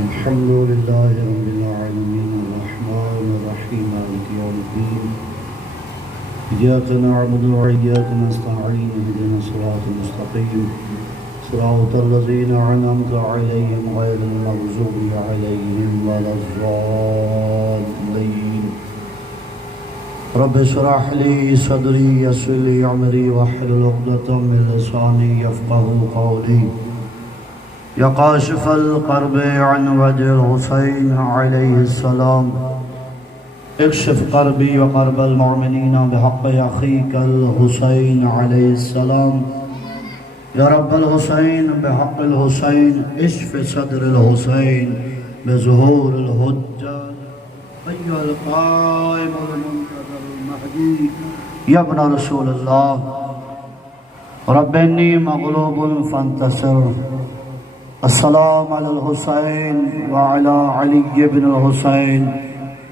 الحمد لله رب العالمين الرحمن الرحيم مالك يوم الدين إياك نعبد وإياك نستعين اهدنا الصراط المستقيم صراط الذين أنعمت عليهم غير المغضوب عليهم ولا الضالين رب اشرح لي صدري يسر لي أمري واحلل عقدة من لساني يفقهوا قولي يا كاشف الكرب عن وجه الحسين عليه السلام اكشف كربي وكرب المؤمنين بحق أخيك الحسين عليه السلام يا رب الحسين بحق الحسين اشف صدر الحسين بظهور الحجة أيها القائم المنتظر المهدي يا ابن رسول الله رب إني مغلوب فانتصر السلام على الحسين وعلى علي بن الحسين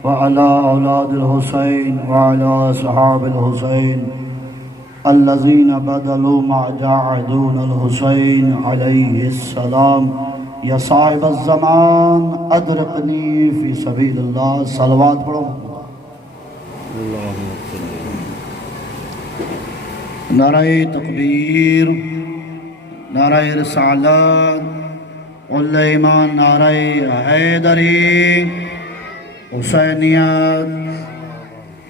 وعلى أولاد الحسين وعلى أصحاب الحسين الذين بذلوا ما جاهدون الحسين عليه السلام يا صاحب الزمان أدركني في سبيل الله صلوات پڑھو نعرہ تکبیر نعرہ رسالت ایمان نعرہ حیدری حسینیت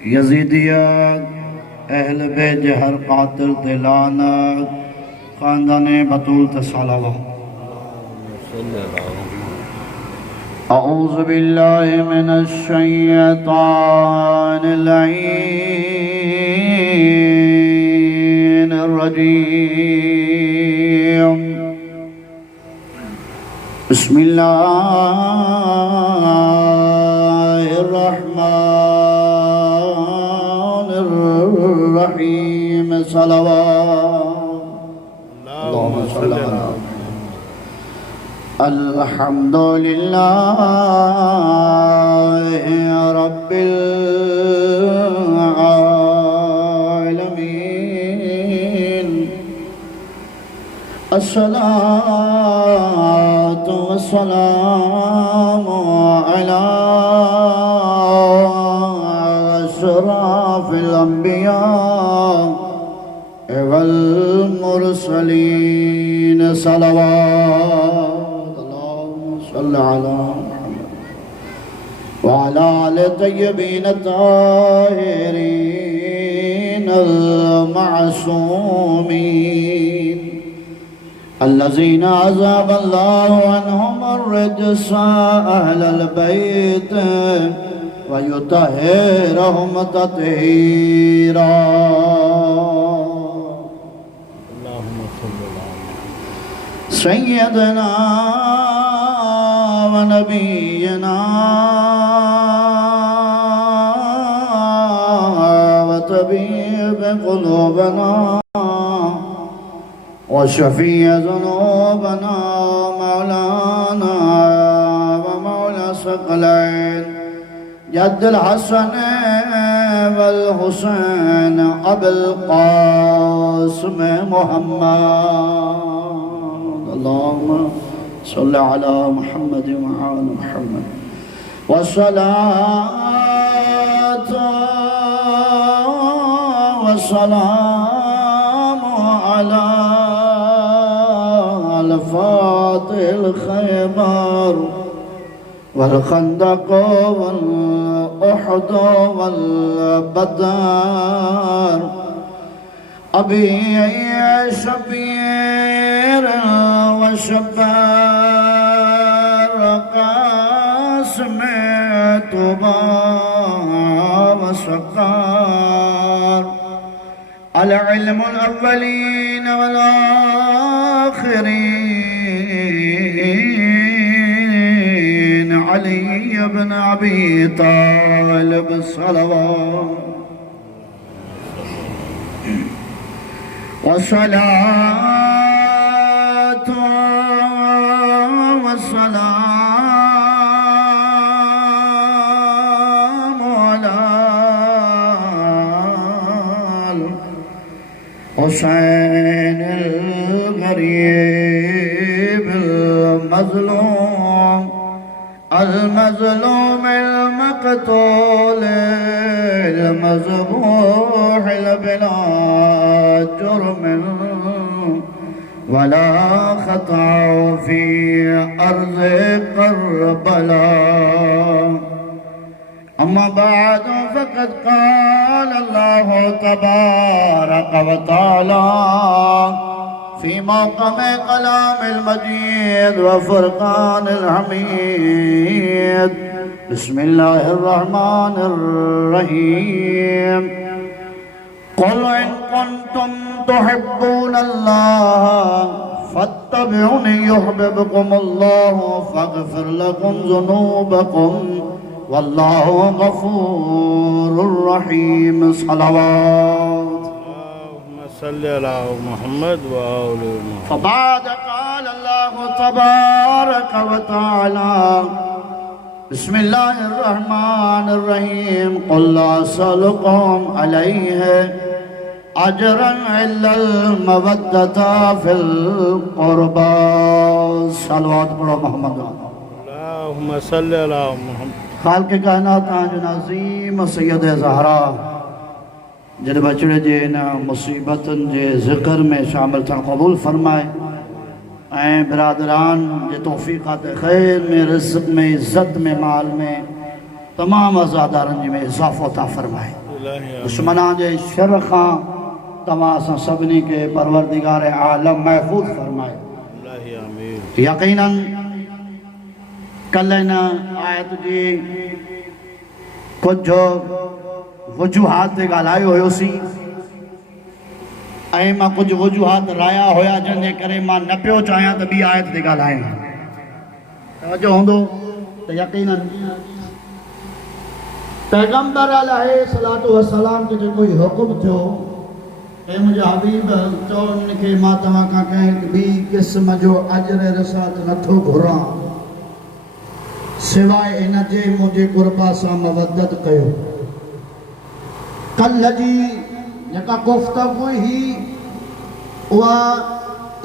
یزیدیت اہل بیت ہر قاتل تلانت خاندان بطول تسالوہ اعوذ باللہ من الشیطان اللعین الرجیم بسم الله الرحمن الرحيم صلوات اللهم صل على الحمد لله رب العالمين الصلاة والسلام على أشرف الأنبياء والمرسلين صلوات اللهم صل على محمد وعلى آل الطيبين الطاهرين المعصومين الذين عذب الله عنهم الرجس أهل البيت ويطهرهم تطهيرا اللهم صل على سيدنا ونبينا وطبيب قلوبنا وشفيع ذنوبنا مولانا ومولى الثقلين جد الحسن والحسين أبي القاسم محمد اللهم صل على محمد وعلى محمد والصلاة والسلام على الفاتح الخيبر والخندق والأحد والبدر أبي شبير وشبار قاسم طبا وسقار العلم الأولين والآخرين علي بن أبي طالب الصلوات والصلاة والسلام على الحسين الغريب المظلوم المظلوم المقتول المذبوح بلا جرم ولا خطأ في أرض كربلاء. أما بعد فقد قال الله تبارك وتعالى في موقع كلام المجيد وفرقان الحميد. بسم الله الرحمن الرحيم. قل إن كنتم تحبون الله فاتبعوني يحببكم الله فاغفر لكم ذنوبكم والله غفور رحيم. صلوات. اللهم صل على محمد وآل محمد. فبعد قال الله تبارك وتعالى بسم الله الرحمن الرحيم. قل لا أسألكم عليه أجرا إلا المودة في القربى. صلوات پڑھو محمد. اللهم صل على محمد. خالق कायनात जो नज़ीम सैयद ज़हरा जॾहिं बचड़े जे इन मुसीबतुनि जे ज़िक्र में शामिल थियणु क़बूल फरमाए ऐं बिरादरान जे तौफ़ीक़ात ख़ैर में रिज़्क़ में इज़्ज़त में माल में तमामु अज़ादारनि में इज़ाफ़ो था फरमाए. दुश्मनान जे शर खां तव्हां असां सभिनी खे परवरदिगार आलम महफ़ूज़ फरमाए. यक़ीनन कल इन आयत जी कुझु वजूहात ते ॻाल्हायो हुयोसीं ऐं मां कुझु वजूहात राया हुया जंहिंजे करे मां न पियो चाहियां त ॿी आयत ते ॻाल्हायां. तवजो हूंदो त यक़ीनन पैगंबर अलैहिस्सलातु वस्सलाम खे जेको हुकुम थियो ऐं मुंहिंजा हबीब चओ उनखे मां तव्हां खां कंहिं ॿी क़िस्म जो अजर रिसात नथो घुरां सिवाय इन जे मुंहिंजे कुर्बा सां मवदत कयो. कल जी जेका गुफ़्तगू ही उहा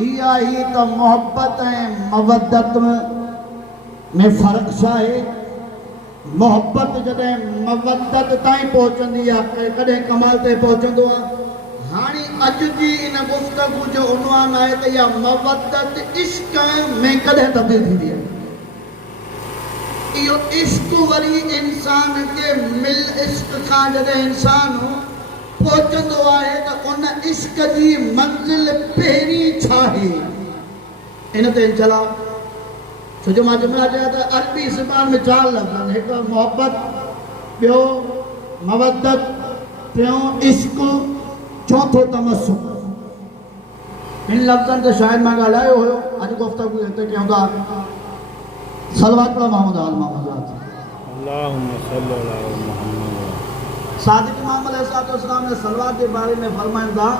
इहा ई त मोहब्बत ऐं मवदत में फ़र्क़ु छा आहे. मोहब्बत जॾहिं मवदत ताईं पहुचंदी आहे कॾहिं कमाल ते पहुचंदो आहे. हाणे अॼु जी इन गुफ़्तगू जो उनवान आहे त इहा मवदत इश्क़ में कॾहिं तब्दील थींदी आहे. इहो इश्क़ वरी इंसान खे मिल इश्क़ खां जॾहिं इंसान पहुचंदो आहे त उन इश्क़ जी मंज़िल पहिरीं छा आहे इन ते चला. छो जो मां जुमिला चया त अरबी ज़बान में 4 लफ़्ज़ आहिनि. हिकु मोहब्बत, ॿियो मवदत, टियों इश्क़, चौथो तमस्सुक. इन लफ़्ज़नि ते शायदि मां ॻाल्हायो हुयो. अॼु गुफ़्तगू हिते कयूं था. सलवात पढ़ो मोहम्मद आल मोहम्मद. अल्लाहुम्म सल्लि अला मुहम्मद. सादिक इमाम अलैहिस्सलाम ने सलवात के बारे में फरमाया था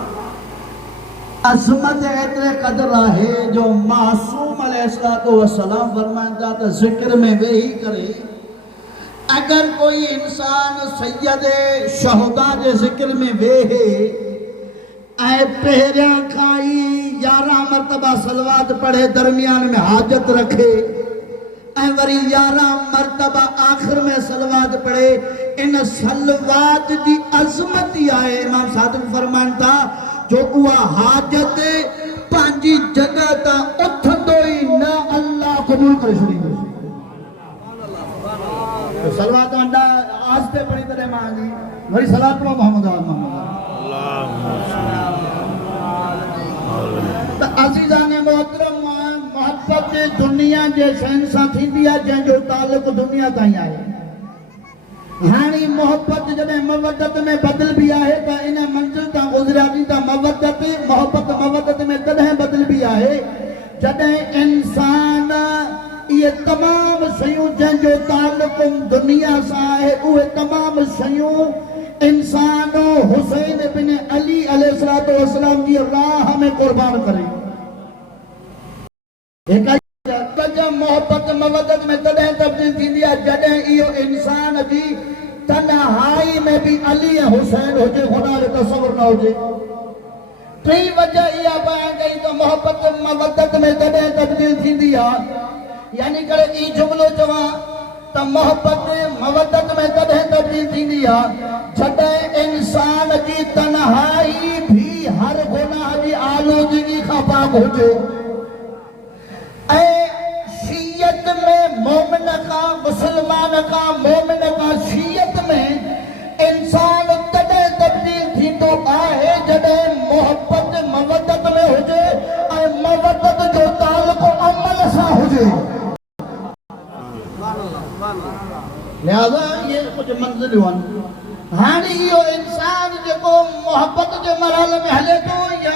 अज़मत एतरे कदर है जो मासूम अलैहिस्सलाम फरमाया था तो जिक्र में वेही करे. अगर कोई इंसान सैयद शहुदा के जिक्र में वेहे ऐं पहिरियां खां ई 11 मरतबा सलवात पढ़े दरमियान में हाजत रखे ऐं वरी 11 मरतबा आखिर में सलवात पढ़े इन सलवात जी अज़मत ई आहे. इमाम सादिक फरमाइनि था जो उहा हाजत पंहिंजी जॻह तां उथंदो ई न अल्लाह क़बूल करे छॾींदो. सलवात आस्ते पढ़ी तॾहिं मां वरी सलात पढ़ो मोहम्मद आल मोहम्मद. त अज़ीज़ान मोहतरम मोहब्बत दुनिया जे शयुनि सां थींदी आहे जंहिंजो तालुक दुनिया ताईं आहे. हाणे मोहब्बत जॾहिं मवदत में बदिलबी आहे त इन मंज़िल तां गुज़रिया थी त मोहब्बत में तॾहिं बदिलबी आहे जॾहिं इंसान इहे तमामु शयूं जंहिंजो तालुक दुनिया सां आहे उहे तमामु शयूं इंसान हुसैन बिन अली अलैहिस्सलाम जी राह में क़ुर्बान करे. मोहब्बत मवदत में तॾहिं तब्दील थींदी आहे जॾहिं इहो इंसान जी तन्हाई में भी अली ऐं हुसैन हुजे ख़ुदा जो तसव्वुर न हुजे. टी वजह इहा बयान कई त मोहब्बत मवदत में तॾहिं तब्दील थींदी आहे. यानी करे ई जुमिलो चवां त मोहब्बत मवदत में कदे तब्दील थींदी आहे जॾहिं इंसान जी तन्हाई भी हर गुनाह जी आलूदगी खां पाक हुजे ऐं शीयत में मोमिन का मुसलमान का मोमिन का शीयत में इंसान तॾहिं तब्दील थींदो आहे जॾहिं मोहब्बत मवदत में हुजे ऐं मवदत जो तालुक़ अमल सां हुजे लिहाज़ा ये कुछ मंज़िलियूं आहिनि हाणे इहो इंसान जेको मोहब्बत जे मरहले में हले थो या